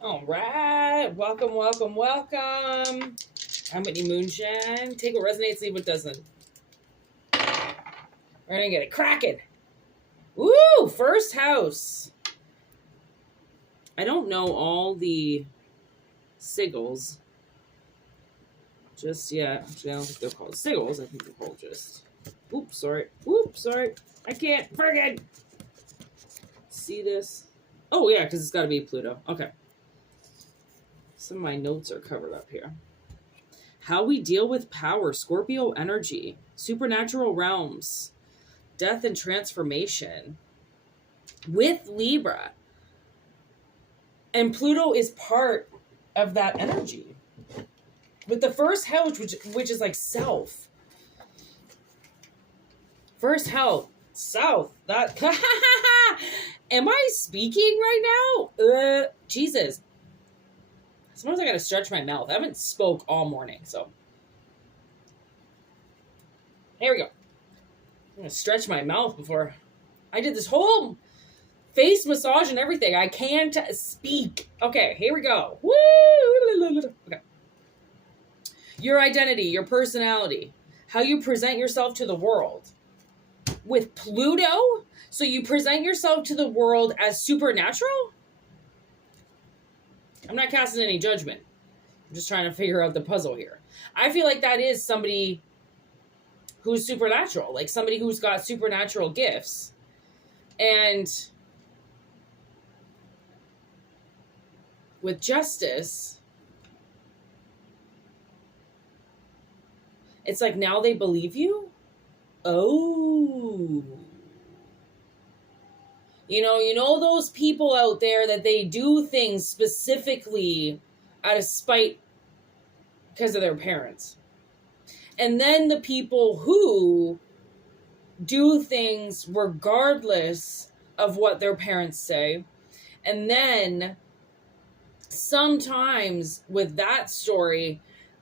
All right. Welcome, welcome, welcome. I'm Whitney Moonshine. Take what resonates, leave what doesn't. We're going to get it cracking. Woo! First house. I don't know all the sigils just yet. Actually, I don't think they're called sigils. I think they're called just... Oops, sorry. I can't friggin' see this. Oh, yeah, because it's got to be Pluto. Okay. Some of my notes are covered up here. How we deal with power, Scorpio energy, supernatural realms, death and transformation with Libra. And Pluto is part of that energy. With the first house, which is like self. First house, south. That am I speaking right now? Jesus. Sometimes I gotta stretch my mouth. I haven't spoke all morning, so. Here we go. I'm gonna stretch my mouth before I did this whole face massage and everything. I can't speak. Okay, here we go. Woo! Okay. Your identity, your personality, how you present yourself to the world. With Pluto, so you present yourself to the world as supernatural? I'm not casting any judgment. I'm just trying to figure out the puzzle here. I feel like that is somebody who's supernatural, like somebody who's got supernatural gifts. And with justice, it's like now they believe you? Oh. You know those people out there that they do things specifically out of spite because of their parents. And then the people who do things regardless of what their parents say. And then sometimes with that story,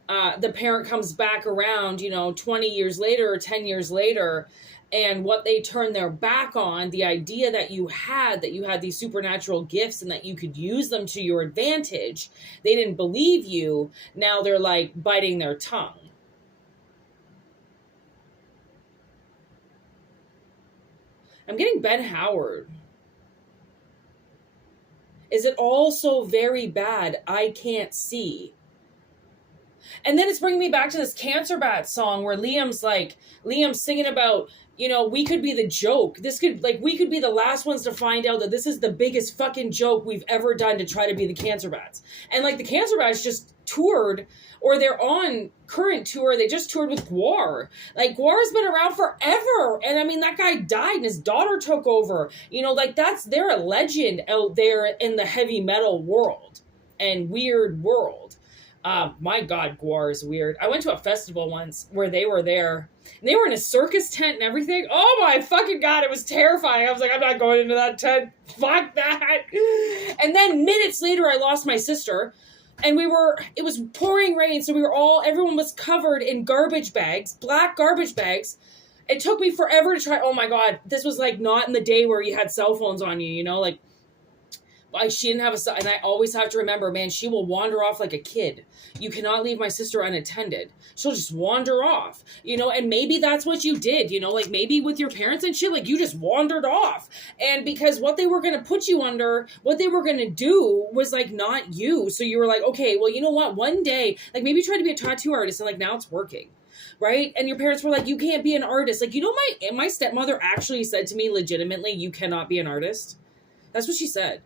the parent comes back around, 20 years later or 10 years later, and what they turn their back on, the idea that you had these supernatural gifts and that you could use them to your advantage, they didn't believe you. Now they're like biting their tongue. I'm getting Ben Howard. Is it all so very bad I can't see? And then it's bringing me back to this Cancer Bat song where Liam's singing about, we could be the joke. We could be the last ones to find out that this is the biggest fucking joke we've ever done to try to be the Cancer Bats. And the Cancer Bats just toured, or they're on current tour. They just toured with Gwar. Gwar's been around forever. And I mean, that guy died and his daughter took over. They're a legend out there in the heavy metal world and weird world. My God, Gwar is weird. I went to a festival once where they were there. And they were in a circus tent and everything. Oh my fucking God, it was terrifying. I was like, I'm not going into that tent. Fuck that. And then minutes later, I lost my sister. And it was pouring rain. So everyone was covered in garbage bags, black garbage bags. It took me forever to try. Oh my God, this was not in the day where you had cell phones on you, she didn't have and I always have to remember, man, she will wander off like a kid. You cannot leave my sister unattended. She'll just wander off, and maybe that's what you did, maybe with your parents and shit, you just wandered off. And because what they were going to put you under, what they were going to do was not you. So you were like, okay, well, you know what? One day, maybe try to be a tattoo artist and now it's working. Right? And your parents were like, you can't be an artist. My stepmother actually said to me legitimately, you cannot be an artist. That's what she said.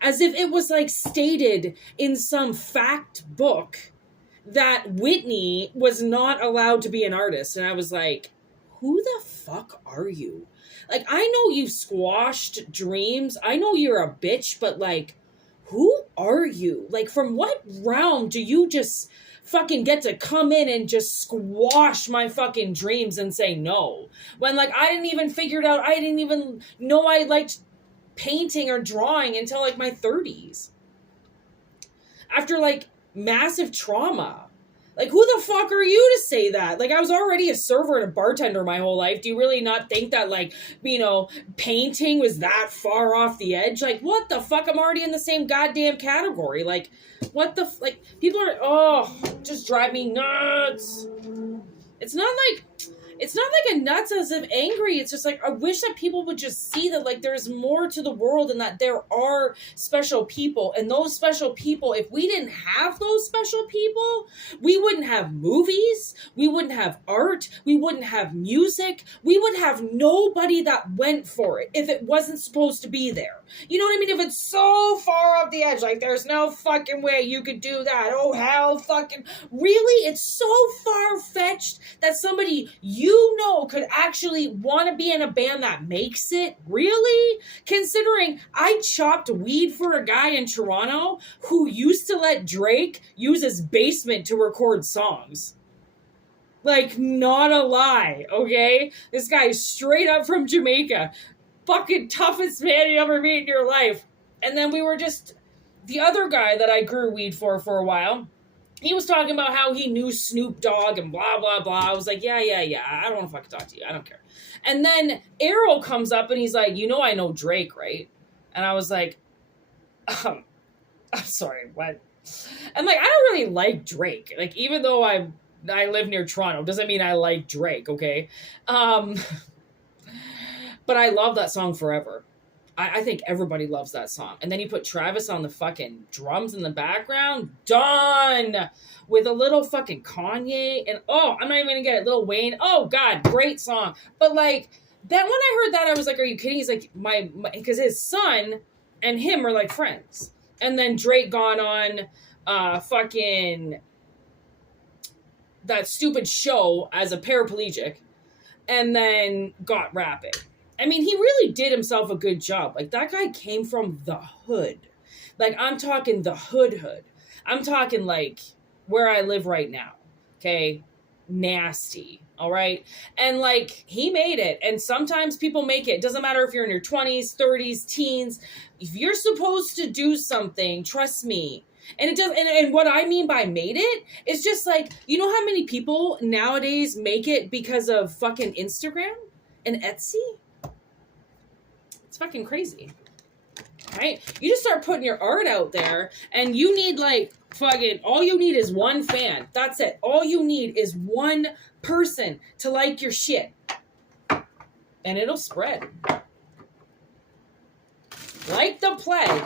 As if it was stated in some fact book that Whitney was not allowed to be an artist. And I was like, who the fuck are you? I know you've squashed dreams. I know you're a bitch, but who are you? From what realm do you just fucking get to come in and just squash my fucking dreams and say no? When I didn't even figure it out. I didn't even know I liked painting or drawing until my 30s. After massive trauma. Like, who the fuck are you to say that? Like, I was already a server and a bartender my whole life. Do you really not think that, like, you know, painting was that far off the edge? Like, what the fuck? I'm already in the same goddamn category. Like, what the, like, people are, just drive me nuts. It's not like a nuts as of angry. It's just like, I wish that people would just see that, like, there's more to the world and that there are special people. And those special people, if we didn't have those special people, we wouldn't have movies. We wouldn't have art. We wouldn't have music. We would have nobody that went for it if it wasn't supposed to be there. You know what I mean? If it's so far off the edge, like, there's no fucking way you could do that. Oh, hell fucking, really? It's so far-fetched that somebody you know could actually want to be in a band that makes it? Really? Considering I chopped weed for a guy in Toronto who used to let Drake use his basement to record songs. Like, not a lie, okay? This guy is straight up from Jamaica. Fucking toughest man you ever meet in your life. And then we were just, the other guy that I grew weed for a while, he was talking about how he knew Snoop Dogg and blah, blah, blah. I was like, yeah. I don't want to fucking talk to you. I don't care. And then Errol comes up and he's like, you know I know Drake, right? And I was like, I'm sorry, what? And like, I don't really like Drake. Like, even though I live near Toronto, doesn't mean I like Drake, okay? But I love that song Forever. I think everybody loves that song. And then you put Travis on the fucking drums in the background. Done! With a little fucking Kanye. And, I'm not even gonna get it. Lil Wayne. Oh, God, great song. But, like, that when I heard that, I was like, are you kidding? He's like, my because his son and him are, like, friends. And then Drake gone on fucking that stupid show as a paraplegic. And then got rapping. I mean, he really did himself a good job. Like, that guy came from the hood. Like, I'm talking the hood. I'm talking, like, where I live right now. Okay? Nasty. All right? And, like, he made it. And sometimes people make it. It doesn't matter if you're in your 20s, 30s, teens. If you're supposed to do something, trust me. And it does, and what I mean by made it is just like, you know how many people nowadays make it because of fucking Instagram and Etsy? Fucking crazy, right? You just start putting your art out there and you need like fucking, all you need is one fan. That's it. All you need is one person to like your shit and it'll spread. Like the plague,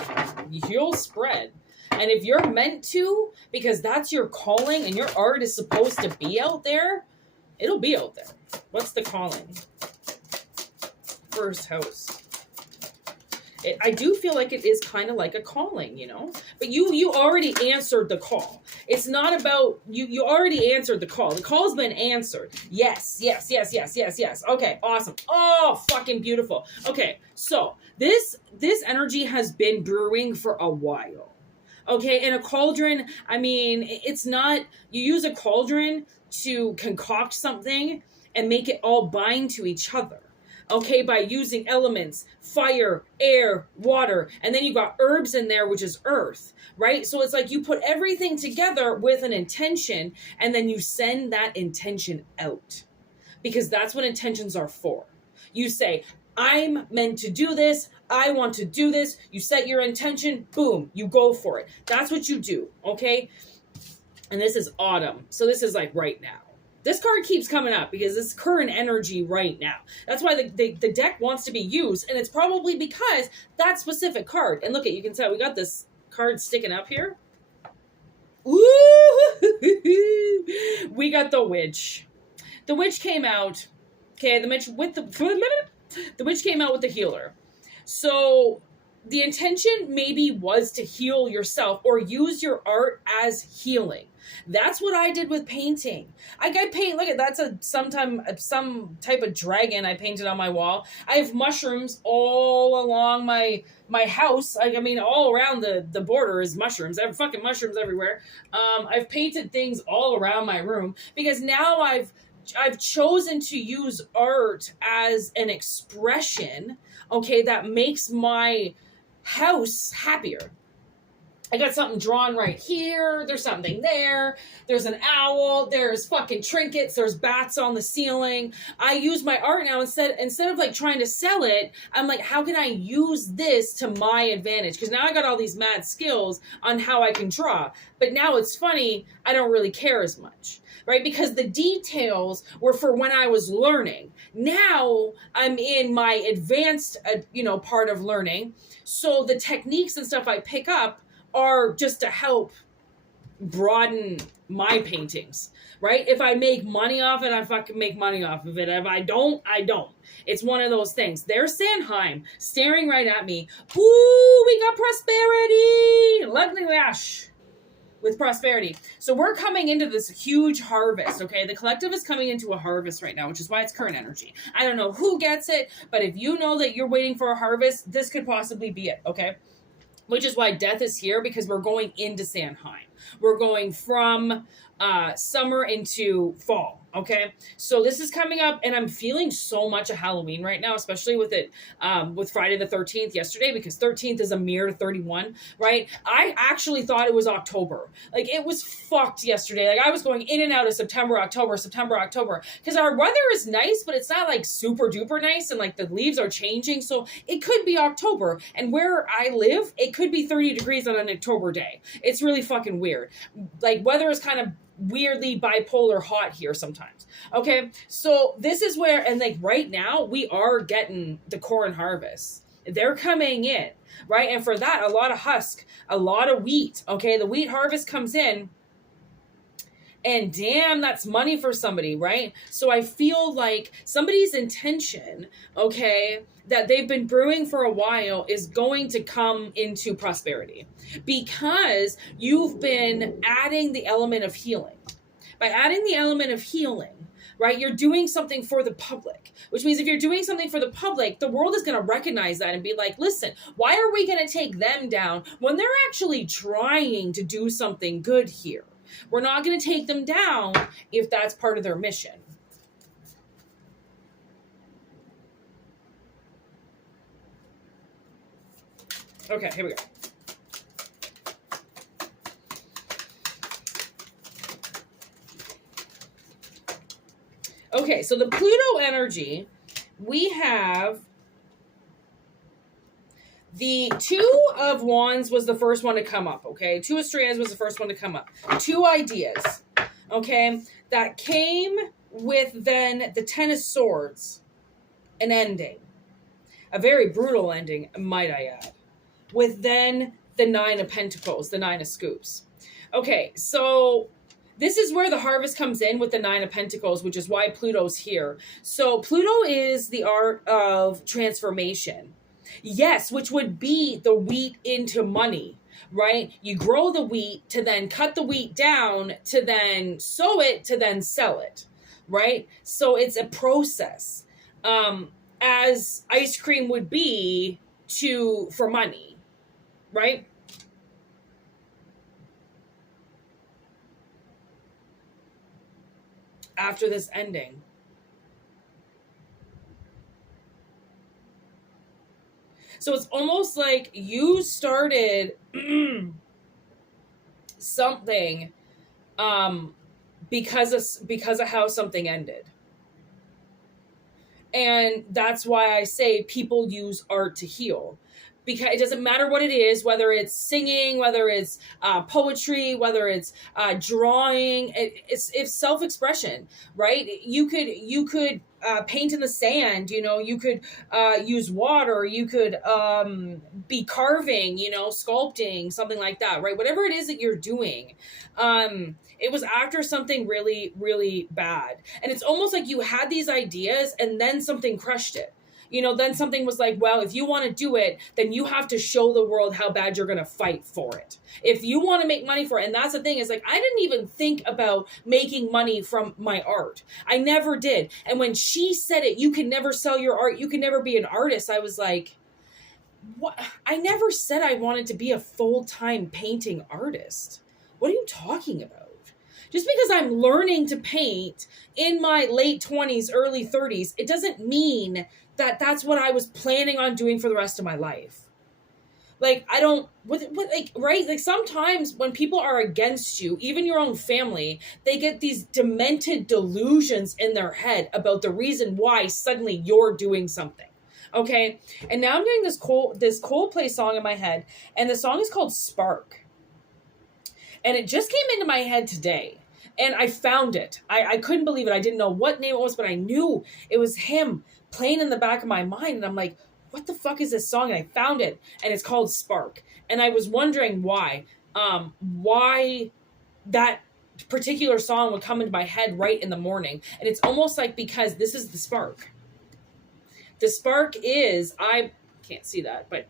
you'll spread. And if you're meant to, because that's your calling and your art is supposed to be out there, it'll be out there. What's the calling? First house. I do feel like it is kind of like a calling, you know? But you already answered the call. It's not about, you already answered the call. The call's been answered. Yes. Okay, awesome. Oh, fucking beautiful. Okay, so this energy has been brewing for a while. Okay, and a cauldron, I mean, it's not, you use a cauldron to concoct something and make it all bind to each other. Okay, by using elements, fire, air, water, and then you got herbs in there, which is earth, right? So it's like you put everything together with an intention, and then you send that intention out. Because that's what intentions are for. You say, I'm meant to do this, I want to do this, you set your intention, boom, you go for it. That's what you do, okay? And this is autumn, so this is like right now. This card keeps coming up because it's current energy right now. That's why the deck wants to be used. And it's probably because that specific card. And look at, you can tell we got this card sticking up here. Ooh! We got the witch. The witch came out. Okay, the witch came out with the healer. So the intention maybe was to heal yourself or use your art as healing. That's what I did with painting. I paint, look at, that's some type of dragon I painted on my wall. I have mushrooms all along my house. I mean, all around the border is mushrooms. I have fucking mushrooms everywhere. I've painted things all around my room because now I've chosen to use art as an expression, okay, that makes my house happier. I got something drawn right here. There's something there. There's an owl. There's fucking trinkets. There's bats on the ceiling. I use my art now instead of like trying to sell it. I'm like, how can I use this to my advantage? Because now I got all these mad skills on how I can draw. But now it's funny, I don't really care as much, right? Because the details were for when I was learning. Now I'm in my advanced, part of learning. So the techniques and stuff I pick up are just to help broaden my paintings, right? If I make money off it, I fucking make money off of it. If I don't, I don't. It's one of those things. There's Sandheim staring right at me. Ooh, we got prosperity. Luckily, with prosperity. So we're coming into this huge harvest, okay? The collective is coming into a harvest right now, which is why it's current energy. I don't know who gets it, but if you know that you're waiting for a harvest, this could possibly be it, okay? Which is why death is here, because we're going into Sandheim. We're going from summer into fall. Okay, so this is coming up, and I'm feeling so much of Halloween right now, especially with it, with Friday the 13th yesterday, because 13th is a mirror to 31, right? I actually thought it was October. Like, it was fucked yesterday. Like, I was going in and out of September, October, because our weather is nice, but it's not like super duper nice, and like the leaves are changing, so it could be October, and where I live, it could be 30 degrees on an October day. It's really fucking weird. Like, weather is kind of weirdly bipolar hot here sometimes. Okay, so this is where, and like right now, we are getting the corn harvest. They're coming in, right? And for that, a lot of husk, a lot of wheat. Okay, the wheat harvest comes in, and damn, that's money for somebody, right? So I feel like somebody's intention, okay, that they've been brewing for a while is going to come into prosperity, because you've been adding the element of healing. By adding the element of healing, right, you're doing something for the public, which means if you're doing something for the public, the world is going to recognize that and be like, listen, why are we going to take them down when they're actually trying to do something good here? We're not going to take them down if that's part of their mission. Okay, here we go. Okay, so the Pluto energy, we have the Two of Wands was the first one to come up, okay? Two of Strands was the first one to come up. Two ideas, okay, that came with then the Ten of Swords, an ending. A very brutal ending, might I add. With then the Nine of Pentacles, the Nine of Scoops. Okay, so this is where the harvest comes in with the Nine of Pentacles, which is why Pluto's here. So Pluto is the art of transformation. Yes, which would be the wheat into money, right? You grow the wheat to then cut the wheat down to then sow it to then sell it, right? So it's a process, as ice cream would be for money, right? After this ending. So it's almost like you started something because of how something ended. And that's why I say people use art to heal. Because it doesn't matter what it is, whether it's singing, whether it's poetry, whether it's drawing, it's self-expression, right? You could paint in the sand, you could use water, you could be carving, sculpting, something like that, right? Whatever it is that you're doing, it was after something really, really bad. And it's almost like you had these ideas and then something crushed it. Then something was like, well, if you want to do it, then you have to show the world how bad you're going to fight for it. If you want to make money for it. And that's the thing, is like, I didn't even think about making money from my art. I never did. And when she said it, you can never sell your art, you can never be an artist, I was like, what? I never said I wanted to be a full-time painting artist. What are you talking about? Just because I'm learning to paint in my late 20s, early 30s, it doesn't mean that that's what I was planning on doing for the rest of my life. Like, I don't, like, right? Like, sometimes when people are against you, even your own family, they get these demented delusions in their head about the reason why suddenly you're doing something. Okay? And now I'm doing this Coldplay song in my head, and the song is called Spark. And it just came into my head today. And I found it. I couldn't believe it. I didn't know what name it was, but I knew it was him playing in the back of my mind. And I'm like, what the fuck is this song? And I found it, and it's called Spark. And I was wondering why that particular song would come into my head right in the morning. And it's almost like, because this is the spark. The spark is, I can't see that, but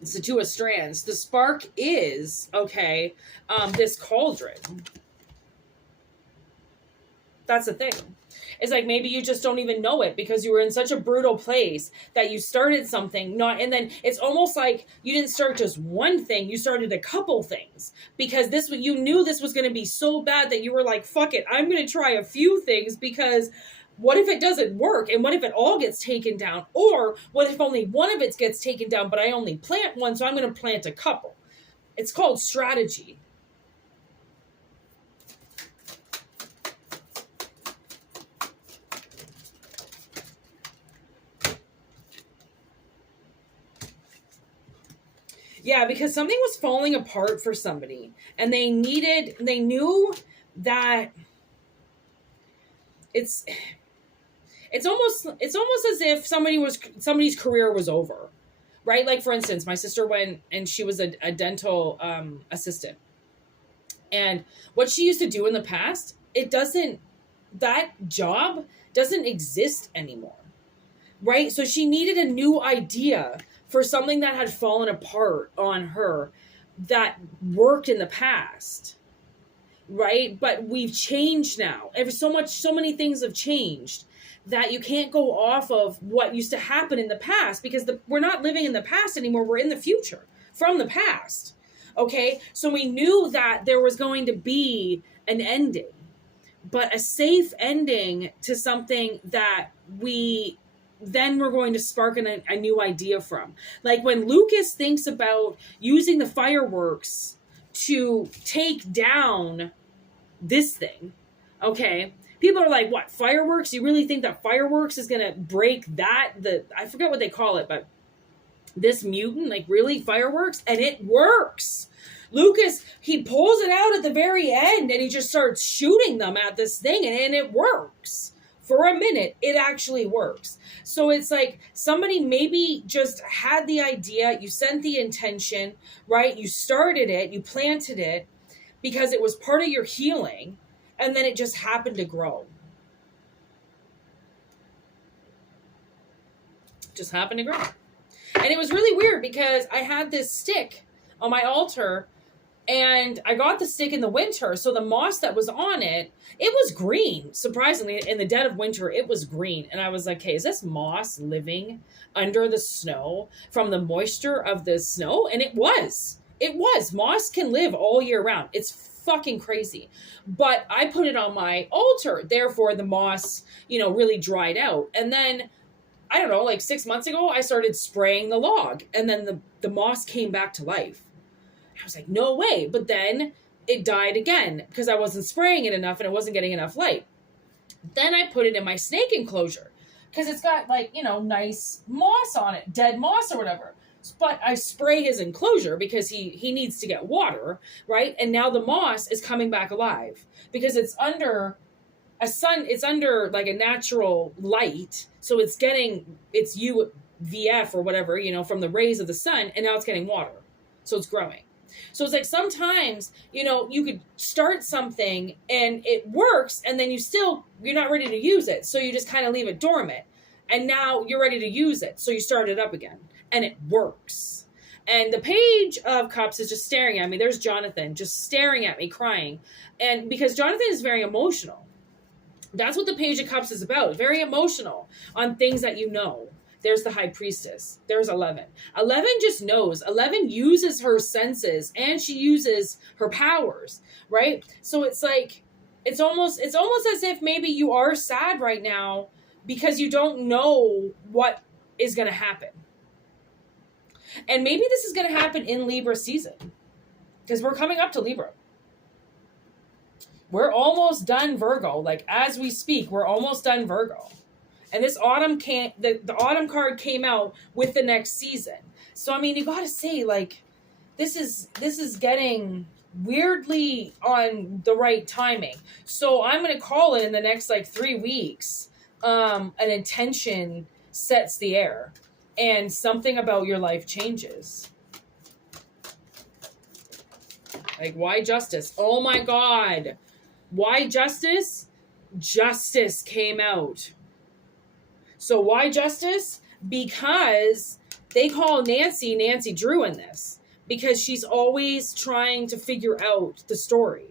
it's the two of strands. The spark is, okay, this cauldron. That's the thing. It's like, maybe you just don't even know it because you were in such a brutal place that you started something, and then it's almost like you didn't start just one thing, you started a couple things, because you knew this was going to be so bad that you were like, fuck it, I'm going to try a few things, because what if it doesn't work? And what if it all gets taken down? Or what if only one of it gets taken down, but I only plant one, so I'm going to plant a couple? It's called strategy. Yeah, because something was falling apart for somebody, and they knew that it's almost as if somebody's career was over, right? Like, for instance, my sister went and she was a dental assistant, and what she used to do in the past, that job doesn't exist anymore, right? So she needed a new idea for something that had fallen apart on her that worked in the past, right? But we've changed now. So many things have changed that you can't go off of what used to happen in the past, because we're not living in the past anymore. We're in the future from the past. Okay. So we knew that there was going to be an ending, but a safe ending to something that we're going to spark a new idea from. Like, when Lucas thinks about using the fireworks to take down this thing, okay, people are like, what, fireworks? You really think that fireworks is going to break I forget what they call it, but this mutant, like, really, fireworks? And it works. Lucas, he pulls it out at the very end, and he just starts shooting them at this thing, and it works. For a minute, it actually works. So it's like, somebody maybe just had the idea, you sent the intention, right? You started it, you planted it, because it was part of your healing, and then it just happened to grow. Just happened to grow. And it was really weird, because I had this stick on my altar, and I got the stick in the winter, so the moss that was on it was green. Surprisingly, in the dead of winter, it was green. And I was like, hey, is this moss living under the snow from the moisture of the snow? And it was. It was. Moss can live all year round. It's fucking crazy. But I put it on my altar. Therefore, the moss, really dried out. And then, I don't know, like 6 months ago, I started spraying the log. And then the moss came back to life. I was like, no way. But then it died again because I wasn't spraying it enough and it wasn't getting enough light. Then I put it in my snake enclosure because it's got, like, nice moss on it, dead moss or whatever. But I spray his enclosure because he needs to get water, right? And now the moss is coming back alive because it's under it's under like a natural light. So it's getting its UVF or whatever, from the rays of the sun, and now it's getting water. So it's growing. So it's like, sometimes, you could start something and it works, and then you're not ready to use it. So you just kind of leave it dormant, and now you're ready to use it. So you start it up again, and it works. And the Page of Cups is just staring at me. There's Jonathan just staring at me, crying. And because Jonathan is very emotional. That's what the Page of Cups is about. Very emotional on things that you know. There's the High Priestess. There's 11. 11 just knows. 11 uses her senses, and she uses her powers, right? So it's like, it's almost as if maybe you are sad right now because you don't know what is going to happen. And maybe this is going to happen in Libra season, because we're coming up to Libra. We're almost done Virgo. Like, as we speak, we're almost done Virgo. And this autumn the autumn card came out with the next season. So, I mean, you got to say, like, this is getting weirdly on the right timing. So I'm going to call it in the next, like, 3 weeks. An intention sets the air and something about your life changes. Like, why justice? Oh my God. Why justice? Justice came out. So why justice? Because they call Nancy Drew in this. Because she's always trying to figure out the story.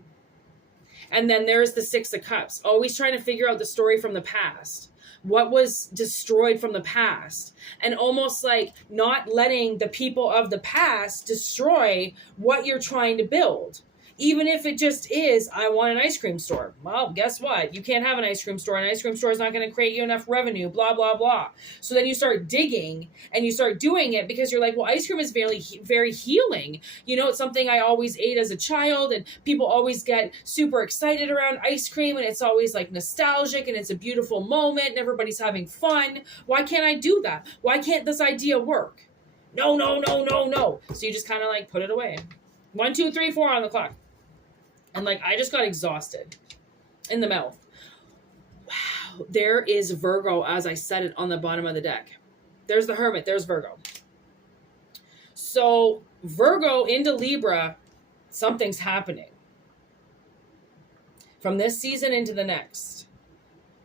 And then there's the Six of Cups. Always trying to figure out the story from the past. What was destroyed from the past. And almost like not letting the people of the past destroy what you're trying to build. Even if it just is, I want an ice cream store. Well, guess what? You can't have an ice cream store. An ice cream store is not going to create you enough revenue, blah, blah, blah. So then you start digging and you start doing it because you're like, well, ice cream is very, very healing. You know, it's something I always ate as a child, and people always get super excited around ice cream, and it's always like nostalgic, and it's a beautiful moment, and everybody's having fun. Why can't I do that? Why can't this idea work? No. So you just kind of like put it away. 1, 2, 3, 4 on the clock. And like, I just got exhausted in the mouth. Wow. There is Virgo, as I said it on the bottom of the deck. There's the Hermit. There's Virgo. So Virgo into Libra, something's happening. From this season into the next.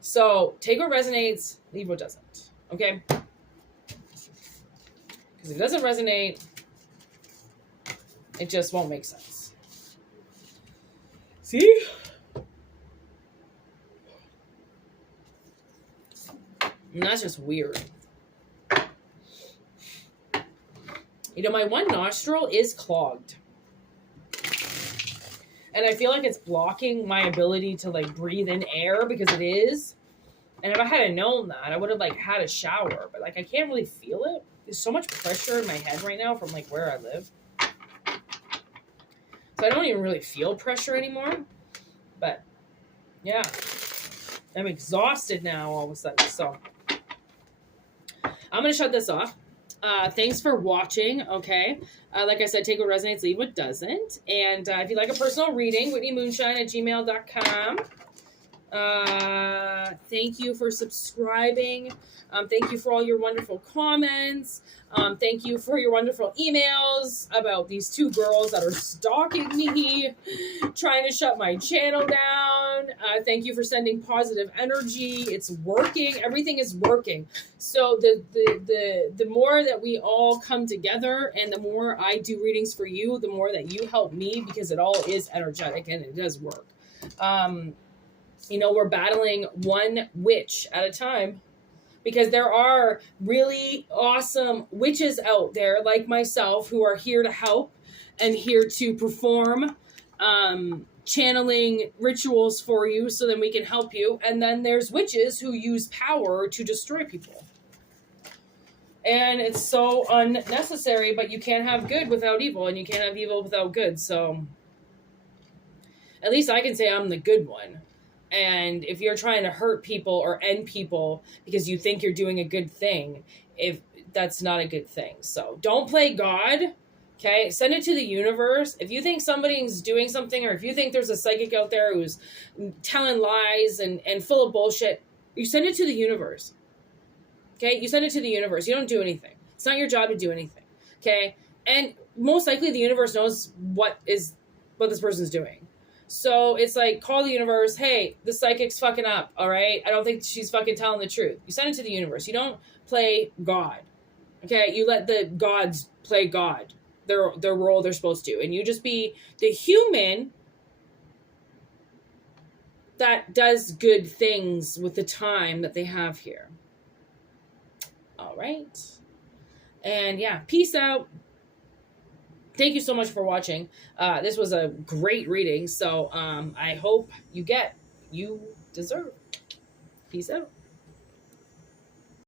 So take what resonates, leave what doesn't. Okay? Because if it doesn't resonate, it just won't make sense. See? And that's just weird. You know, my one nostril is clogged. And I feel like it's blocking my ability to, like, breathe in air, because it is. And if I had known that, I would have, like, had a shower. But, like, I can't really feel it. There's so much pressure in my head right now from, like, where I live. So I don't even really feel pressure anymore. But, yeah. I'm exhausted now all of a sudden. So, I'm going to shut this off. Thanks for watching, okay? Like I said, take what resonates, leave what doesn't. And if you'd like a personal reading, whitneymoonshine@gmail.com. Thank you for subscribing. Thank you for all your wonderful comments. Thank you for your wonderful emails about these 2 girls that are stalking me, trying to shut my channel down. Thank you for sending positive energy. It's working. Everything is working. So the more that we all come together, and the more I do readings for you, the more that you help me, because it all is energetic and it does work. You know, we're battling one witch at a time, because there are really awesome witches out there like myself who are here to help and here to perform channeling rituals for you so then we can help you. And then there's witches who use power to destroy people. And it's so unnecessary, but you can't have good without evil, and you can't have evil without good. So at least I can say I'm the good one. And if you're trying to hurt people or end people because you think you're doing a good thing, if that's not a good thing. So don't play God. Okay. Send it to the universe. If you think somebody's doing something, or if you think there's a psychic out there who's telling lies and full of bullshit, you send it to the universe. Okay. You send it to the universe. You don't do anything. It's not your job to do anything. Okay. And most likely the universe knows what this person's doing. So it's like, call the universe. Hey, the psychic's fucking up. All right. I don't think she's fucking telling the truth. You send it to the universe. You don't play God. Okay. You let the gods play God, their role they're supposed to. And you just be the human that does good things with the time that they have here. All right. And yeah, peace out. Thank you so much for watching. This was a great reading. So I hope you deserve. Peace out.